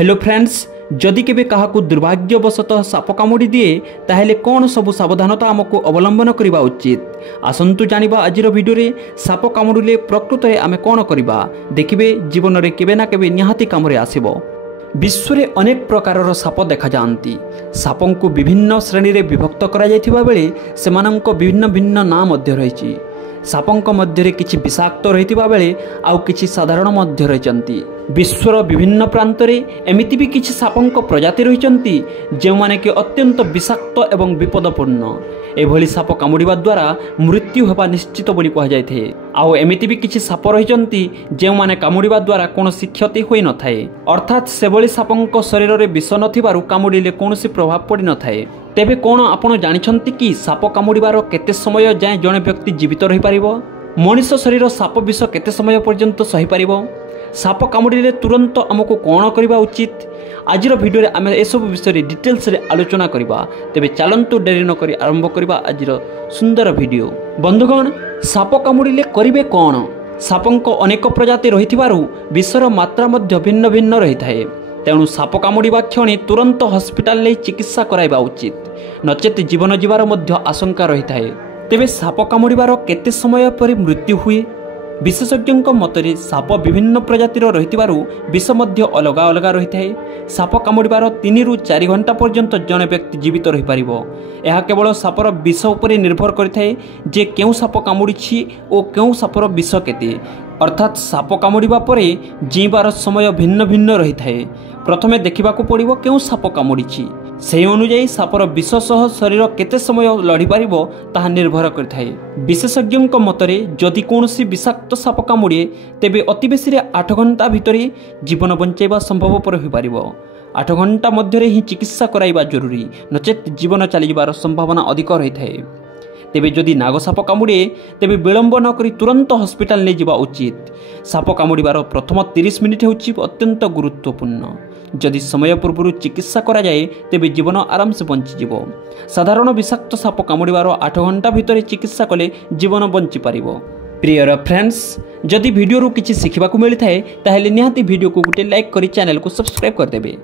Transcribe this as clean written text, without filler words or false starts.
Hello friends, जदि केबे काहाकू दुर्भाग्यवशतः shop कामुड़ी दिए ताहेले कौन सबु सावधानता आमको अवलंबन करबा उचित। आसंतु जानिबा आजिर वीडियो रे साप कामुड़िले प्रकृत रे आमे कौन करबा देखिबे। जीवन रे केबे ना केबे निहाती कामरे आसीबो। विश्व रे अनेक प्रकारर साप देखा जाती। सापंकु विभिन्न श्रेणी रे विभक्त करा जायथिबा बेले सेमानंक विभिन्न भिन्न नाम मध्य रहिछि। सापंक मध्य किछि विषाक्त रहितिबा बेले आउ किछि साधारण मध्य रहिचंती। विश्वर विभिन्न प्रांत रे एमिति भी किछि सापंक प्रजाति रहिचंती जे माने कि अत्यंत विषाक्त एवं विपदपूर्ण। एभली साप कामुड़िबा द्वारा मृत्यु हेबा निश्चित बोली कहा जायथे। आउ एमिति भी किछि साप रहिचंती जे माने कामुड़िबा द्वारा कोनोसी क्षति होई न थाए, अर्थात सेभली सापंक शरीर रे विष नथिबारु कामुड़िले कोनोसी प्रभाव पड़ी न थाए। तेबे कोन आपण जानिछंती कि साप कामुड़िबार केते समय जाय जणे व्यक्ति जीवित रहि परिबो? मनुष्य शरीर साप विष केते समय पर्यंत सही परिबो? साप कामुड़िले तुरंत आमको कौन करबा उचित? आजिर वीडियो रे आमे ए सब विषय रे डिटेल्स रे आलोचना करबा। तेबे चलंतु डेरी न करी आरंभ करबा आजिर सुंदर वीडियो। बंधुगण, साप कामुड़िले करिवे कौन? सापंक अनेक प्रजाति रहिथिबारु विषर मात्रा मध्य भिन्न भिन्न रहिथाए। तेणु साप कामुड़िबा क्षणी तुरंत हॉस्पिटल ले चिकित्सा कराइबा उचित, नचेत जीवन जीवार मध्य आशंका रहिथाए। तेबे साप कामुड़िबार केते समय पर मृत्यु हुए? विशेषज्ञों मतरे साप विभिन्न प्रजातिर रहिथिबारु विष मध्य अलगा अलगा रहिथाए। साप कामुड़िबार 3 रु 4 घंटा पर्यंत जणे व्यक्ति जीवित रहि परिबो। एहा केवल सापर विष उपरे निर्भर करिथाए जे केउ साप कामुड़िछि ओ केउ सापर विष केते। अर्थात साप कामुड़िबा परे जीवार समय भिन्न भिन्न रहिथाए। प्रथमे देखिबाकू पड़िबो केउ साप कामुड़िछि, से अनुଯାयी सापर विष सह शरीर केते समय लड़ी पारिबो ताहा निर्भर करथाए। विशेषज्ञों मतरे जदि कोनोसी विषाक्त साप कामुड़े तेबे अति बेसी 8 घंटा भितरे जीवन बंचाइबा संभवपर होई पारिबो। 8 घंटा मध्यरे ही चिकित्सा कराइबा जरूरी, नचेत जीवन चलीबार संभावना अधिक रहिथाए। तेबे जदि नागसाप कामुड़े तेबे विलंब न करी तुरंत हॉस्पिटल ले जिबा उचित। साप कामुड़िबार प्रथम 30 मिनिट होछि अत्यंत गुरुत्वपूर्ण। जदि समय पूर्व चिकित्सा करा जाए तेबे जीवन आराम से बंची जिवो। साधारण विषाक्त साप कामुड़िबार 8 घंटा भितर चिकित्सा कले जीवन बंची पारिबो। प्रियर फ्रेंड्स, जदि वीडियो रु किछि सिखिबाकू मिलि थाए ताहेले निहाती वीडियो को गुटे लाइक करी चैनल को सब्सक्राइब कर देबे।